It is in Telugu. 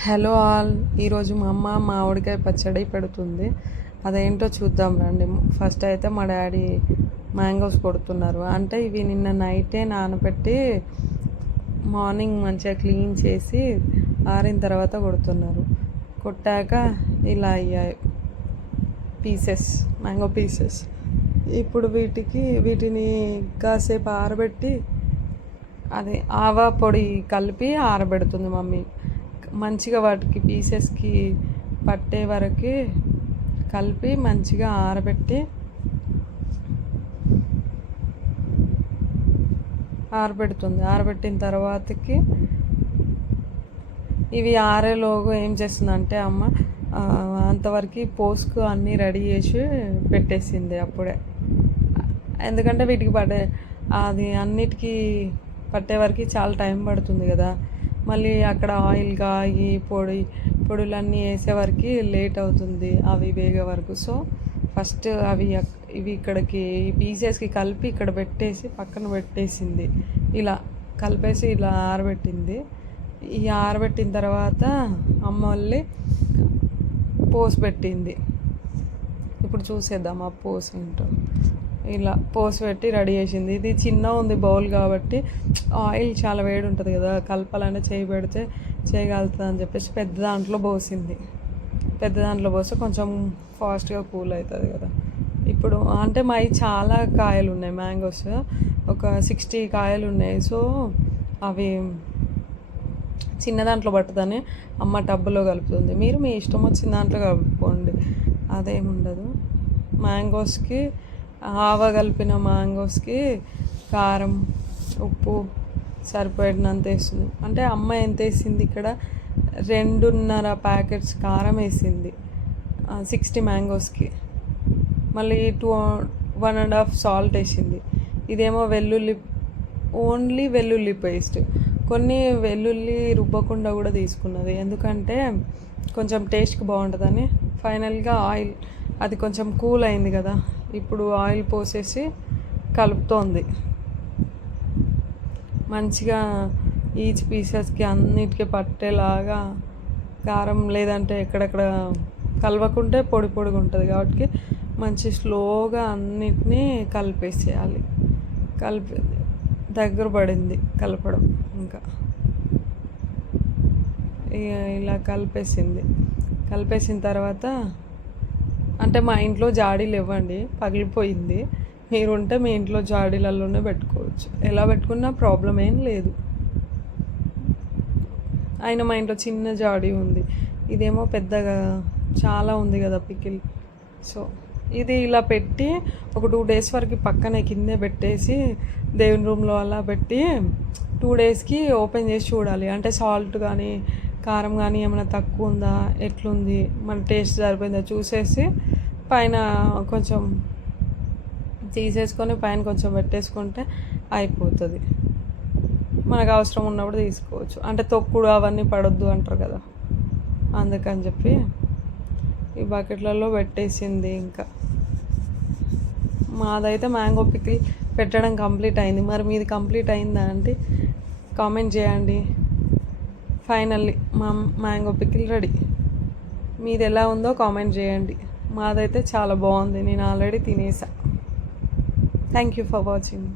Hello all. ఈరోజు మా అమ్మ మామిడికాయ పచ్చడి పెడుతుంది. అదేంటో చూద్దాం రండి. ఫస్ట్ అయితే మా డాడీ మ్యాంగోస్ కొడుతున్నారు. అంటే ఇవి నిన్న నైటే నానబెట్టి మార్నింగ్ మంచిగా క్లీన్ చేసి ఆరిన తర్వాత కొడుతున్నారు. కొట్టాక ఇలా అయ్యాయి పీసెస్, మ్యాంగో పీసెస్. ఇప్పుడు వీటిని కాసేపు ఆరబెట్టి అది ఆవా పొడి కలిపి ఆరబెడుతుంది మమ్మీ. మంచిగా వాటికి పీసెస్కి పట్టే వరకు కలిపి మంచిగా ఆరబెట్టి ఆరబెడుతుంది. ఆరబెట్టిన తర్వాతకి ఇవి ఆరేలోగు ఏం చేస్తుందంటే అమ్మ అంతవరకు పోస్కు అన్నీ రెడీ చేసి పెట్టేసింది అప్పుడే. ఎందుకంటే వీటికి అది అన్నిటికీ పట్టే వరకు చాలా టైం పడుతుంది కదా. మళ్ళీ అక్కడ ఆయిల్ కాగి పొడులన్నీ వేసే వరకు లేట్ అవుతుంది అవి వేగే వరకు. సో ఫస్ట్ ఇవి ఇక్కడికి ఈ పీసెస్కి కలిపి ఇక్కడ పెట్టేసి పక్కన పెట్టేసింది. ఇలా కలిపేసి ఇలా ఆరబెట్టింది. ఈ ఆరబెట్టిన తర్వాత అమ్మ మళ్ళీ పోసి పెట్టింది. ఇప్పుడు చూసేద్దాం ఆ పోస్ ఏంటో. ఇలా పోసి పెట్టి రెడీ చేసింది. ఇది చిన్న ఉంది బౌల్ కాబట్టి ఆయిల్ చాలా వేడి ఉంటుంది కదా, కలపాలంటే చేయి పెడితే చేయగలుగుతుంది అని చెప్పేసి పెద్ద దాంట్లో పోసింది. పెద్ద దాంట్లో పోస్తే కొంచెం ఫాస్ట్గా కూల్ అవుతుంది కదా. ఇప్పుడు అంటే మావి చాలా కాయలు ఉన్నాయి, మ్యాంగోస్ ఒక 60 కాయలు ఉన్నాయి. సో అవి చిన్న దాంట్లో పట్టుదని అమ్మ టబ్బులో కలుపుతుంది. మీరు మీ ఇష్టం వచ్చిన దాంట్లో కలుపుకోండి, అదేముండదు. మ్యాంగోస్కి ఆవ కలిపిన మ్యాంగోస్కి కారం ఉప్పు సరిపడినంత వేస్తుంది. అంటే అమ్మ ఎంత వేసింది ఇక్కడ 2.5 ప్యాకెట్స్ కారం వేసింది 60 మ్యాంగోస్కి. మళ్ళీ 1.5 సాల్ట్ వేసింది. ఇదేమో ఓన్లీ వెల్లుల్లి పేస్ట్. కొన్ని వెల్లుల్లి రుబ్బకుండా కూడా తీసుకున్నది, ఎందుకంటే కొంచెం టేస్ట్కి బాగుంటుందని. ఫైనల్గా ఆయిల్ అది కొంచెం కూల్ అయింది కదా, ఇప్పుడు ఆయిల్ పోసేసి కలుపుతోంది మంచిగా. ఈచ్ పీసెస్కి అన్నిటికీ పట్టేలాగా కారం, లేదంటే ఎక్కడెక్కడ కలవకుంటే పొడి పొడిగా ఉంటుంది కాబట్టి మంచి స్లోగా అన్నిటినీ కలిపేసేయాలి. కలిపి దగ్గర పడింది కలపడం. ఇంకా ఇలా కలిపేసిన తర్వాత అంటే మా ఇంట్లో జాడీలు ఇవ్వండి, పగిలిపోయింది. మీరుంటే మీ ఇంట్లో జాడీలలోనే పెట్టుకోవచ్చు, ఎలా పెట్టుకున్నా ప్రాబ్లం ఏం లేదు. అయినా మా ఇంట్లో చిన్న జాడీ ఉంది, ఇదేమో పెద్దగా చాలా ఉంది కదా పికిల్. సో ఇది ఇలా పెట్టి ఒక 2 days వరకు పక్కనే కిందే పెట్టేసి దేవుని రూమ్లో అలా పెట్టి 2 daysకి ఓపెన్ చేసి చూడాలి. అంటే సాల్ట్ కానీ కారం కానీ ఏమైనా తక్కువ ఉందా, ఎట్లుంది, మన టేస్ట్ సరిపోయిందా చూసేసి పైన కొంచెం తీసేసుకొని పైన కొంచెం పెట్టేసుకుంటే అయిపోతుంది. మనకు అవసరం ఉన్నప్పుడు తీసుకోవచ్చు. అంటే తొక్కుడు అవన్నీ పడొద్దు అంటారు కదా, అందుకని చెప్పి ఈ బకెట్లలో పెట్టేసింది. ఇంకా మాదైతే మ్యాంగో పికిల్ పెట్టడం కంప్లీట్ అయింది. మరి మీది కంప్లీట్ అయిందా అంటే కామెంట్ చేయండి. ఫైనల్లీ మా మ్యాంగో పికిల్ రెడీ. మీది ఎలా ఉందో కామెంట్ చేయండి. మాదైతే చాలా బాగుంది, నేను ఆల్రెడీ తినేసా. Thank you for watching.